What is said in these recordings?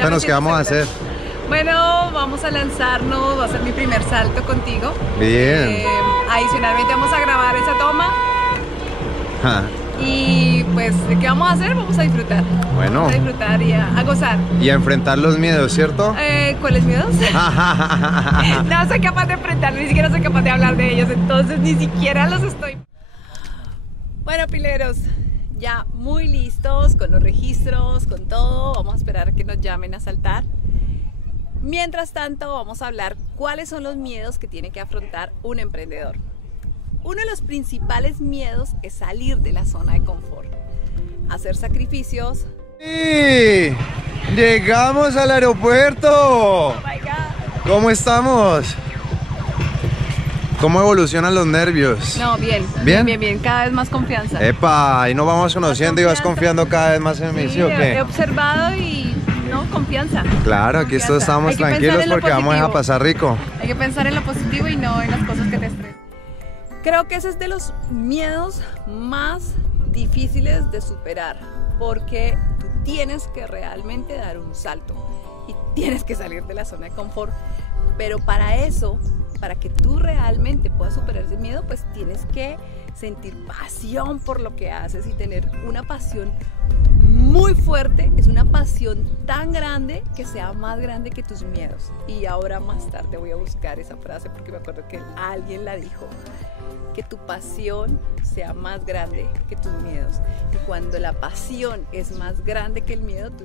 Cuéntanos qué vamos a hacer. Bueno, vamos a lanzarnos, va a ser mi primer salto contigo. Bien. Adicionalmente vamos a grabar esa toma. Ja. Y pues, ¿qué vamos a hacer? Vamos a disfrutar. Bueno. Vamos a disfrutar y a gozar. Y a enfrentar los miedos, ¿cierto? ¿Cuáles miedos? No soy capaz de enfrentarlos, ni siquiera soy capaz de hablar de ellos, entonces ni siquiera los estoy. Bueno, pileros, ya muy listos con los registros, con todo. Vamos a esperar a que nos llamen a saltar. Mientras tanto, vamos a hablar cuáles son los miedos que tiene que afrontar un emprendedor. Uno de los principales miedos es salir de la zona de confort, hacer sacrificios. ¡Sí! ¡Llegamos al aeropuerto! Oh my God. ¿Cómo estamos? ¿Cómo evolucionan los nervios? No, bien, ¿Bien? bien, bien, cada vez más confianza. ¡Epa! Y nos vamos conociendo y vas confiando cada vez más en mí, ¿sí o He qué? observado y no, confianza. Claro, aquí todos estamos tranquilos porque vamos a pasar rico. Hay que pensar en lo positivo y no en las cosas que te estresan. Creo que ese es de los miedos más difíciles de superar, porque tú tienes que realmente dar un salto y tienes que salir de la zona de confort, pero para eso, para que tú realmente puedas superar ese miedo, pues tienes que sentir pasión por lo que haces y tener una pasión muy fuerte. Es una pasión tan grande que sea más grande que tus miedos. Y ahora más tarde voy a buscar esa frase porque me acuerdo que alguien la dijo. Que tu pasión sea más grande que tus miedos. Y cuando la pasión es más grande que el miedo, tú...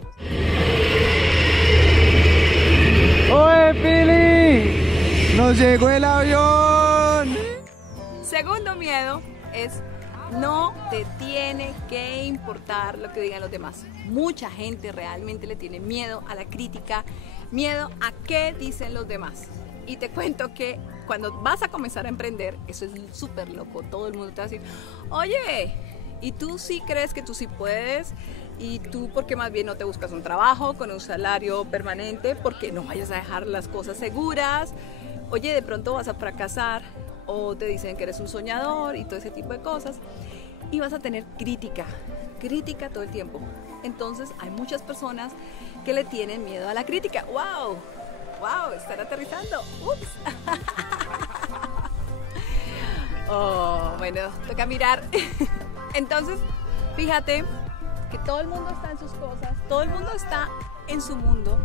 ¡Oye, Pili! ¡Nos llegó el avión! Segundo miedo es no te tiene que importar lo que digan los demás. Mucha gente realmente le tiene miedo a la crítica, miedo a qué dicen los demás. Y te cuento que cuando vas a comenzar a emprender, eso es súper loco. Todo el mundo te va a decir, oye, ¿y tú sí crees que tú sí puedes? ¿Y tú por qué más bien no te buscas un trabajo con un salario permanente? Porque no vayas a dejar las cosas seguras. Oye, de pronto vas a fracasar. O te dicen que eres un soñador y todo ese tipo de cosas. Y vas a tener crítica todo el tiempo. Entonces hay muchas personas que le tienen miedo a la crítica. ¡Wow! ¡Wow! Están aterrizando. ¡Ups! Oh, bueno, toca mirar. Entonces, fíjate que todo el mundo está en sus cosas, todo el mundo está en su mundo,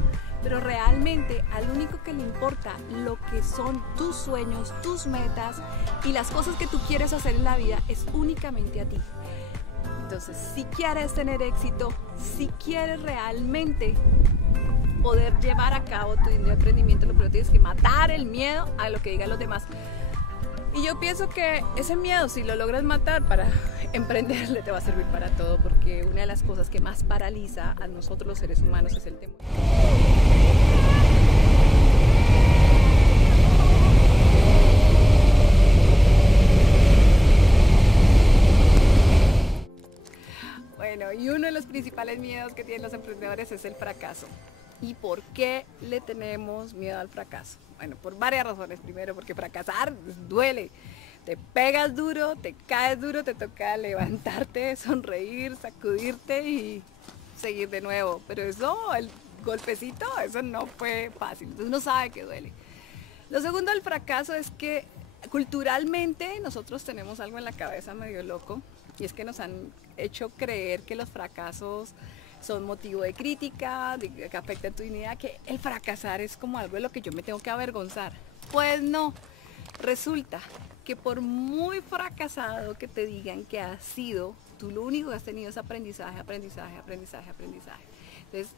pero realmente al único que le importa lo que son tus sueños, tus metas y las cosas que tú quieres hacer en la vida es únicamente a ti. Entonces, si quieres tener éxito, si quieres realmente poder llevar a cabo tu emprendimiento, lo primero tienes que matar el miedo a lo que digan los demás. Y yo pienso que ese miedo, si lo logras matar para emprenderle, te va a servir para todo, porque una de las cosas que más paraliza a nosotros los seres humanos es el temor. Bueno, y uno de los principales miedos que tienen los emprendedores es el fracaso. ¿Y por qué le tenemos miedo al fracaso? Bueno, por varias razones. Primero, porque fracasar duele. Te pegas duro, te caes duro, te toca levantarte, sonreír, sacudirte y seguir de nuevo. Pero eso, el golpecito, eso no fue fácil. Entonces uno sabe que duele. Lo segundo del fracaso es que culturalmente nosotros tenemos algo en la cabeza medio loco. Y es que nos han hecho creer que los fracasos son motivo de crítica, que afecta tu dignidad, que el fracasar es como algo de lo que yo me tengo que avergonzar. Pues no, resulta que por muy fracasado que te digan que has sido, tú lo único que has tenido es aprendizaje, aprendizaje, aprendizaje, aprendizaje. Entonces,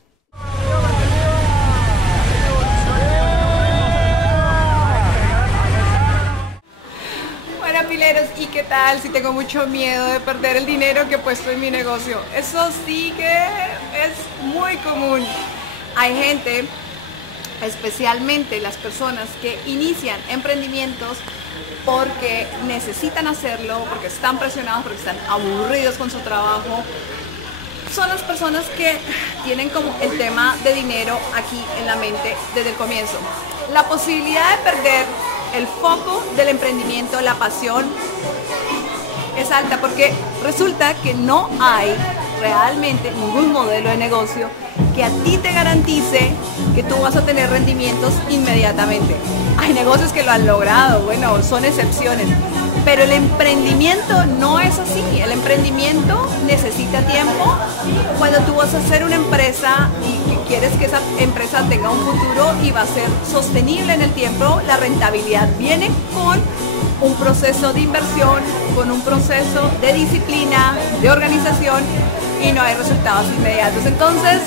bueno, pileros, ¿y qué tal si tengo mucho miedo de perder el dinero que he puesto en mi negocio? Eso sí que es muy común. Hay gente, especialmente las personas que inician emprendimientos porque necesitan hacerlo, porque están presionados, porque están aburridos con su trabajo. Son las personas que tienen como el tema de dinero aquí en la mente desde el comienzo. La posibilidad de perder el foco del emprendimiento, la pasión, es alta porque resulta que no hay realmente ningún modelo de negocio que a ti te garantice que tú vas a tener rendimientos inmediatamente. Hay negocios que lo han logrado, bueno, son excepciones, pero el emprendimiento no es así. El emprendimiento necesita tiempo. Cuando tú vas a hacer una empresa y que quieres que esa empresa tenga un futuro y va a ser sostenible en el tiempo, la rentabilidad viene con un proceso de inversión, con un proceso de disciplina, de organización, y no hay resultados inmediatos. Entonces,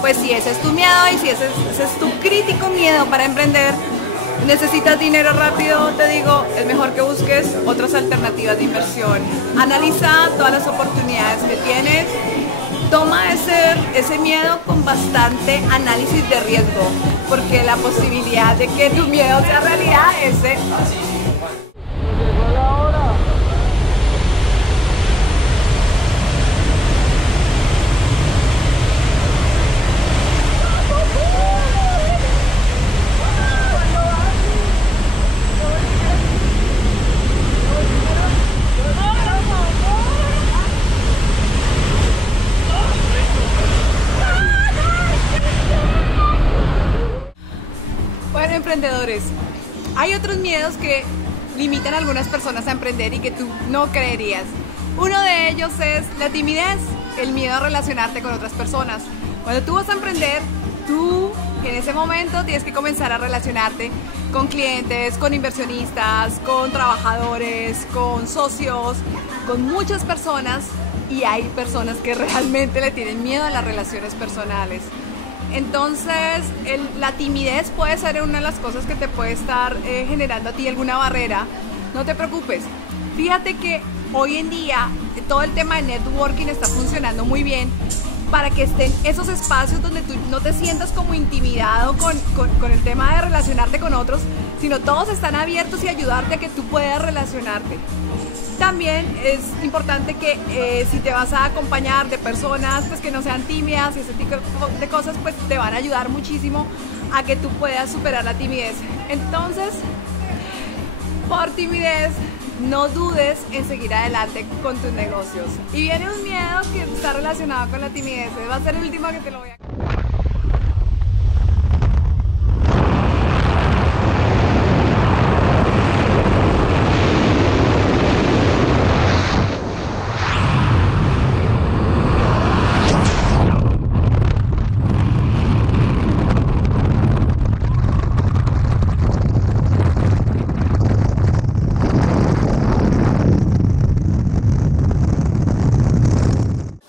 pues si ese es tu miedo y si ese es tu crítico miedo para emprender, necesitas dinero rápido, te digo, es mejor que busques otras alternativas de inversión. Analiza todas las oportunidades que tienes, toma ese miedo con bastante análisis de riesgo, porque la posibilidad de que tu miedo sea realidad es... Bueno, emprendedores, hay otros miedos que limitan a algunas personas a emprender y que tú no creerías. Uno de ellos es la timidez, el miedo a relacionarte con otras personas. Cuando tú vas a emprender, tú en ese momento tienes que comenzar a relacionarte con clientes, con inversionistas, con trabajadores, con socios, con muchas personas, y hay personas que realmente le tienen miedo a las relaciones personales. Entonces, la timidez puede ser una de las cosas que te puede estar generando a ti alguna barrera. No te preocupes. Fíjate que hoy en día todo el tema de networking está funcionando muy bien para que estén esos espacios donde tú no te sientas como intimidado con el tema de relacionarte con otros, sino todos están abiertos y ayudarte a que tú puedas relacionarte. También es importante que si te vas a acompañar de personas pues que no sean tímidas y ese tipo de cosas, pues te van a ayudar muchísimo a que tú puedas superar la timidez. Entonces, por timidez, no dudes en seguir adelante con tus negocios. Y viene un miedo que está relacionado con la timidez. Va a ser el último que te lo voy a...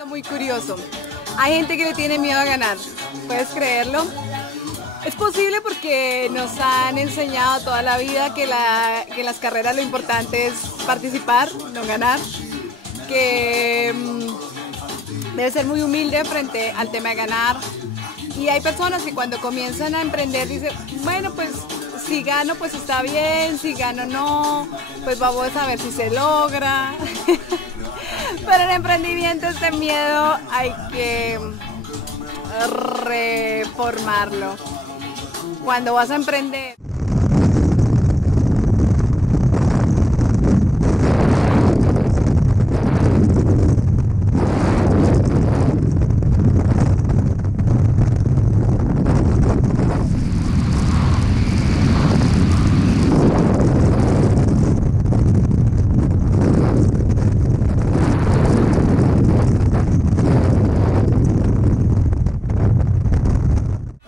Muy curioso. Hay gente que le tiene miedo a ganar. ¿Puedes creerlo? Es posible porque nos han enseñado toda la vida que en las carreras lo importante es participar, no ganar. Que debe ser muy humilde frente al tema de ganar. Y hay personas que cuando comienzan a emprender dicen, bueno, pues si gano pues está bien, si gano no, pues vamos a ver si se logra. Pero en emprendimiento este miedo hay que reformarlo. Cuando vas a emprender...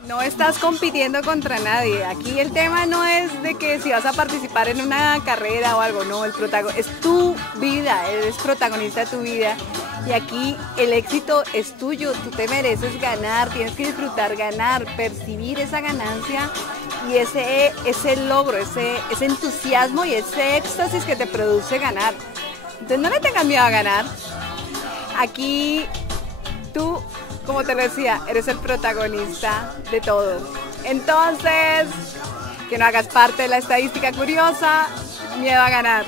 No estás compitiendo contra nadie. Aquí el tema no es de que si vas a participar en una carrera o algo, no, es tu vida, eres protagonista de tu vida. Y aquí el éxito es tuyo, tú te mereces ganar, tienes que disfrutar ganar, percibir esa ganancia y ese logro, ese entusiasmo y ese éxtasis que te produce ganar. Entonces no le tengas miedo a ganar. Aquí tú, como te decía, eres el protagonista de todo. Entonces, que no hagas parte de la estadística curiosa, miedo a ganar.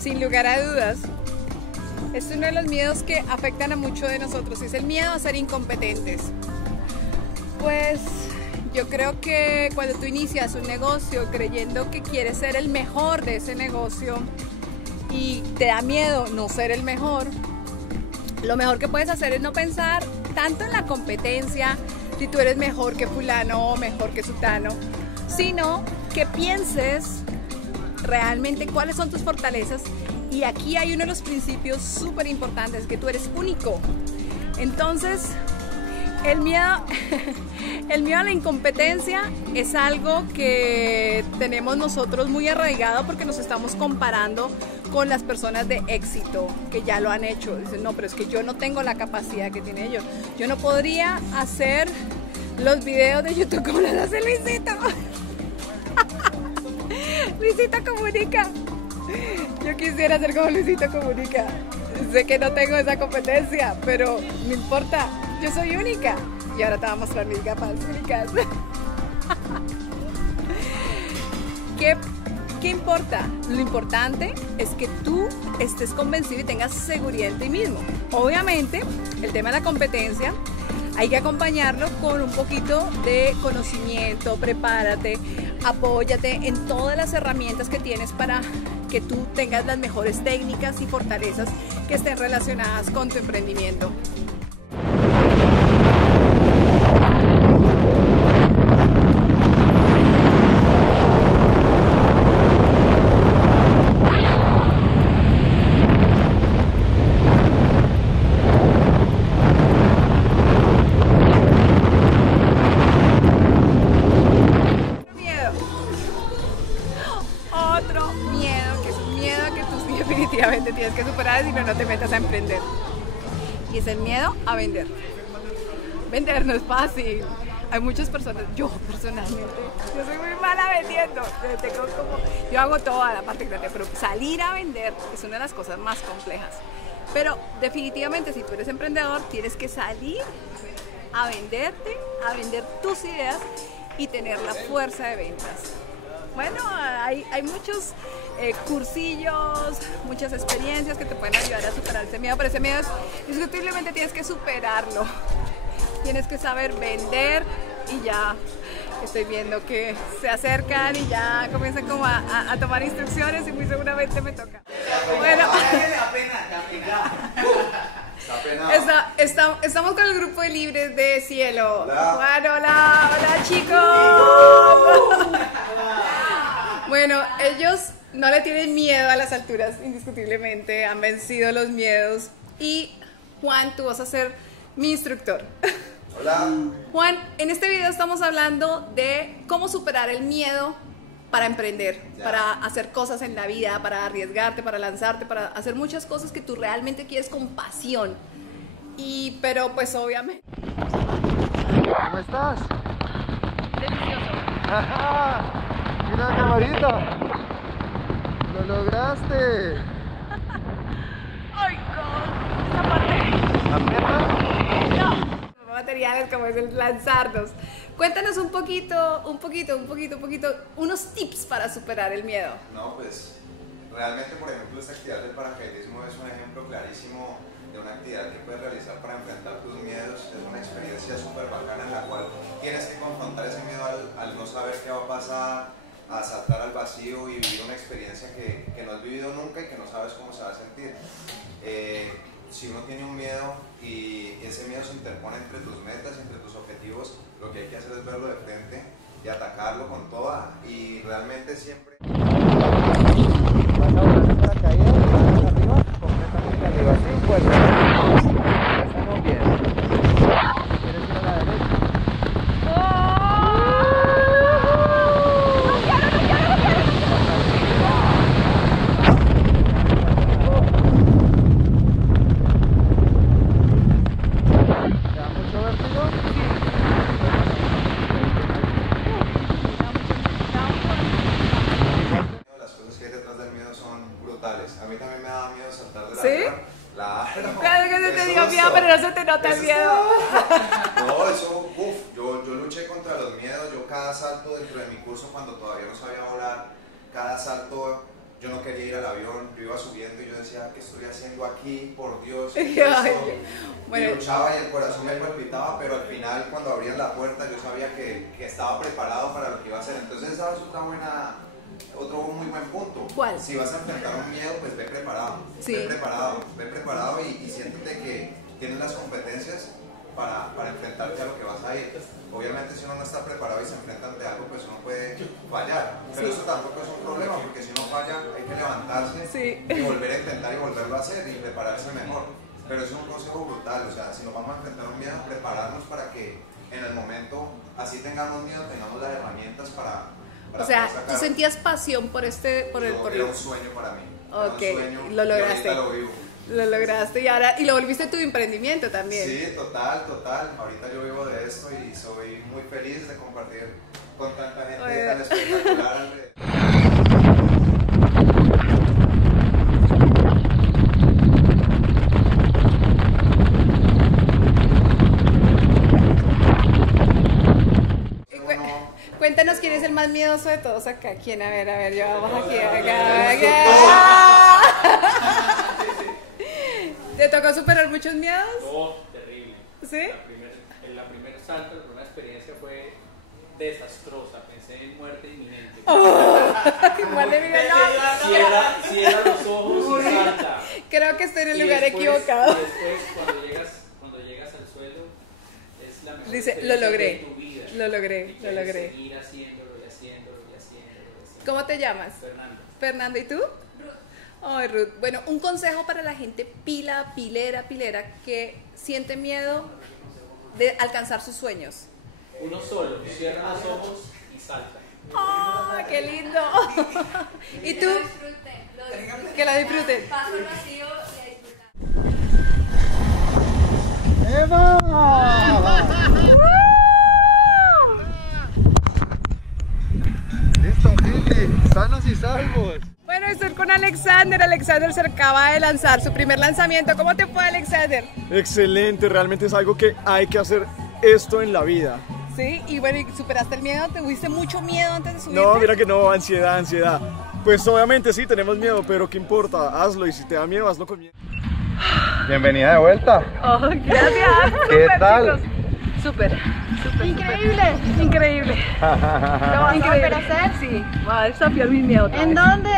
sin lugar a dudas, es uno de los miedos que afectan a muchos de nosotros, es el miedo a ser incompetentes. Pues yo creo que cuando tú inicias un negocio creyendo que quieres ser el mejor de ese negocio y te da miedo no ser el mejor, lo mejor que puedes hacer es no pensar tanto en la competencia, si tú eres mejor que fulano o mejor que sutano, sino que pienses realmente cuáles son tus fortalezas. Y aquí hay uno de los principios súper importantes, que tú eres único. Entonces, el miedo a la incompetencia es algo que tenemos nosotros muy arraigado porque nos estamos comparando con las personas de éxito que ya lo han hecho. Dicen, no, pero es que yo no tengo la capacidad que tiene ellos. Yo no podría hacer los videos de YouTube como los hace Luisito. Luisito Comunica. Yo quisiera ser como Luisito Comunica. Sé que no tengo esa competencia, pero no importa, yo soy única. Y ahora te voy a mostrar mis gafas únicas. ¿Qué importa? Lo importante es que tú estés convencido y tengas seguridad en ti mismo. Obviamente, el tema de la competencia hay que acompañarlo con un poquito de conocimiento, prepárate, apóyate en todas las herramientas que tienes para que tú tengas las mejores técnicas y fortalezas que estén relacionadas con tu emprendimiento. Definitivamente tienes que superar, si no, no te metas a emprender. Y es el miedo a vender. Vender no es fácil. Hay muchas personas, yo personalmente, yo soy muy mala vendiendo. Yo hago toda la parte creativa, pero salir a vender es una de las cosas más complejas. Pero definitivamente si tú eres emprendedor, tienes que salir a venderte, a vender tus ideas y tener la fuerza de ventas. Bueno, hay muchos cursillos, muchas experiencias que te pueden ayudar a superar ese miedo, pero ese miedo indiscutiblemente tienes que superarlo. Tienes que saber vender y ya estoy viendo que se acercan y ya comienzan como a tomar instrucciones y muy seguramente me toca. Bueno, estamos con el grupo de Libres de Cielo. Bueno, hola chicos. Bueno, ellos no le tienen miedo a las alturas, indiscutiblemente, han vencido los miedos. Y Juan, tú vas a ser mi instructor. Hola. Juan, en este video estamos hablando de cómo superar el miedo para emprender, para hacer cosas en la vida, para arriesgarte, para lanzarte, para hacer muchas cosas que tú realmente quieres con pasión. Pero pues obviamente... ¿Cómo estás? Delicioso. Mira la camarita. Lo lograste. ¡Ay, God! Esta parte... ¿La pierna? No. Materiales como es el lanzarnos. Cuéntanos un poquito, unos tips para superar el miedo. No, pues realmente, por ejemplo, esta actividad del paracaidismo es un ejemplo clarísimo de una actividad que puedes realizar para enfrentar tus miedos. Es una experiencia súper bacana en la cual tienes que confrontar ese miedo al no saber qué va a pasar, a saltar al vacío y vivir una experiencia que no has vivido nunca y que no sabes cómo se va a sentir. Si uno tiene un miedo y ese miedo se interpone entre tus metas, entre tus objetivos, lo que hay que hacer es verlo de frente y atacarlo con toda, y realmente siempre... Vas a volar en paracaídas, arriba, completamente arriba, sin fuerza. Estamos bien. ¿Quieres ir a la derecha? A mí también me daba miedo saltar de la ¿Sí? Claro que se te dio miedo, pero no se te nota el miedo. No, eso, yo luché contra los miedos. Yo cada salto dentro de mi curso, cuando todavía no sabía volar, cada salto yo no quería ir al avión, yo iba subiendo y yo decía, ¿qué estoy haciendo aquí? Por Dios, Ay, bueno. Y luchaba y el corazón me palpitaba, pero al final cuando abrían la puerta yo sabía que estaba preparado para lo que iba a hacer. Entonces esa es otro muy buen punto. ¿Cuál? Si vas a enfrentar un miedo, pues ve preparado. Sí. Ve preparado y siéntete que tienes las competencias para enfrentarte a lo que vas a ir. Obviamente si uno no está preparado y se enfrenta ante algo, pues uno puede fallar, pero sí, eso tampoco es un problema, porque si uno falla hay que levantarse, sí, y volver a intentar y volverlo a hacer y prepararse mejor. Pero es un consejo brutal, o sea, si nos vamos a enfrentar un miedo, prepararnos para que en el momento, así tengamos miedo, tengamos las herramientas para o sea, ¿tú sentías pasión por el Era un sueño para mí. Ok, era un sueño, lo lograste. Y ahorita lo vivo. Lo lograste y lo volviste tu emprendimiento también. Sí, total. Ahorita yo vivo de esto y soy muy feliz de compartir con tanta gente tan espectacular. Cuéntanos quién es el más miedoso de todos acá. ¿Quién? A ver, yo vamos aquí. ¿Te tocó superar muchos miedos? No, terrible. ¿Sí? La primer salto, la primera experiencia fue desastrosa. Pensé en muerte inminente. Cierra los ojos y salta. Creo que estoy en el lugar equivocado. Y después, cuando llegas al suelo, es la mejor Dice, experiencia lo logré. de tu vida. Lo logré. Seguir haciéndolo. ¿Cómo te llamas? Fernando. Fernando, ¿y tú? Ay, Ruth. Bueno, un consejo para la gente pilera, que siente miedo de alcanzar sus sueños. Uno solo, cierra los ojos y salta. ¡Oh, qué lindo! ¿Y tú? Que la disfruten. Paso al vacío y a disfrutar. ¡Eva! ¡Listo, Pili! ¡Sanos y salvos! Bueno, estoy con Alexander. Alexander se acaba de lanzar su primer lanzamiento. ¿Cómo te fue, Alexander? Excelente, realmente es algo que hay que hacer esto en la vida. Sí, y bueno, ¿y superaste el miedo? ¿Tuviste mucho miedo antes de subirte? No, mira que no, ansiedad. Pues obviamente sí, tenemos miedo, pero ¿qué importa? Hazlo y si te da miedo, hazlo con miedo. Bienvenida de vuelta. Oh, gracias. ¿Qué tal? Súper. Increíble. Increíble. ¿Lo vas a volver a hacer? Sí, voy a desafiar mis miedos. ¿En dónde?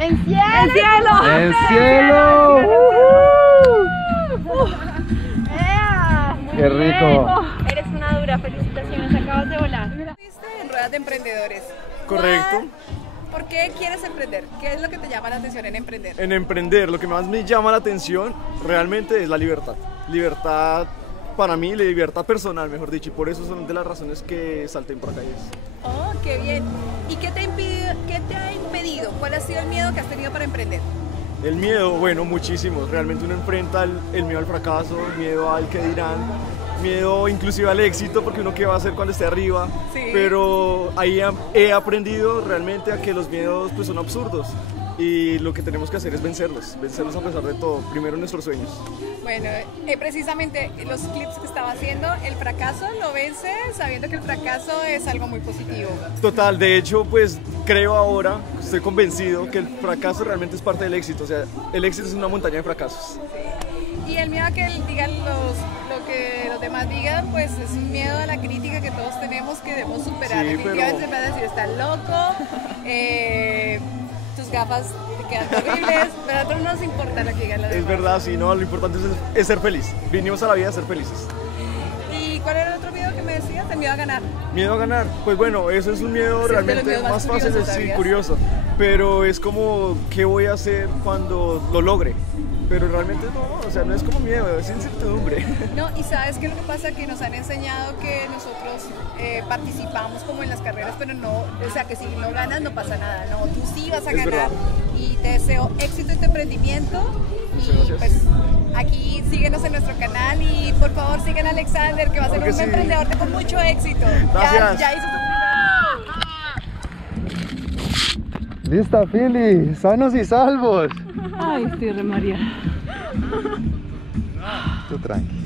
¡En cielo! ¡En cielo! ¡En cielo! ¡Qué rico! Eres una dura, felicitaciones, acabas de volar. ¿Viste en Ruedas de Emprendedores? Correcto. ¿Por qué quieres emprender? ¿Qué es lo que te llama la atención en emprender? En emprender, lo que más me llama la atención realmente es la libertad. Libertad para mí, la libertad personal, mejor dicho, y por eso son de las razones que salté en paracaídas. Oh, qué bien. ¿Y qué te ha impedido? ¿Cuál ha sido el miedo que has tenido para emprender? El miedo, bueno, muchísimos. Realmente uno enfrenta el miedo al fracaso, el miedo al que dirán, miedo inclusive al éxito, porque uno qué va a hacer cuando esté arriba. Sí. Pero ahí he aprendido realmente a que los miedos pues son absurdos. Y lo que tenemos que hacer es vencerlos a pesar de todo, primero nuestros sueños. Bueno, precisamente los clips que estaba haciendo, el fracaso lo vence sabiendo que el fracaso es algo muy positivo. Total, de hecho, pues creo ahora, estoy convencido que el fracaso realmente es parte del éxito, o sea, el éxito es una montaña de fracasos. Sí. Y el miedo a que digan lo que los demás digan, pues es un miedo a la crítica que todos tenemos que debemos superar. Sí, definitivamente se van a decir, estás loco, tus gafas te quedan horribles, pero a nosotros no nos importa lo que digan los demás. Es verdad, sí, no, lo importante es ser feliz. Vinimos a la vida a ser felices. ¿Y cuál era el otro miedo que me decías? El miedo a ganar. Miedo a ganar, pues bueno, eso es un miedo Sí, realmente es de los miedos más más fácil, curiosos, sí, ¿sabías? curioso, pero es como, ¿qué voy a hacer cuando lo logre? Pero realmente no, o sea, no es como miedo, es incertidumbre. No, y sabes qué es lo que pasa, que nos han enseñado que nosotros participamos como en las carreras, pero no, o sea, que si no ganas no pasa nada, no, tú sí vas a Es ganar. verdad. Y te deseo éxito en tu emprendimiento. Muchas Y gracias. pues aquí síguenos en nuestro canal y por favor sigan a Alexander, que va a ser Porque un sí. emprendedor con mucho éxito. Gracias. Ya hizo su ¡Lista, Pili! ¡Sanos y salvos! Ay, estoy re María. Tú tranqui.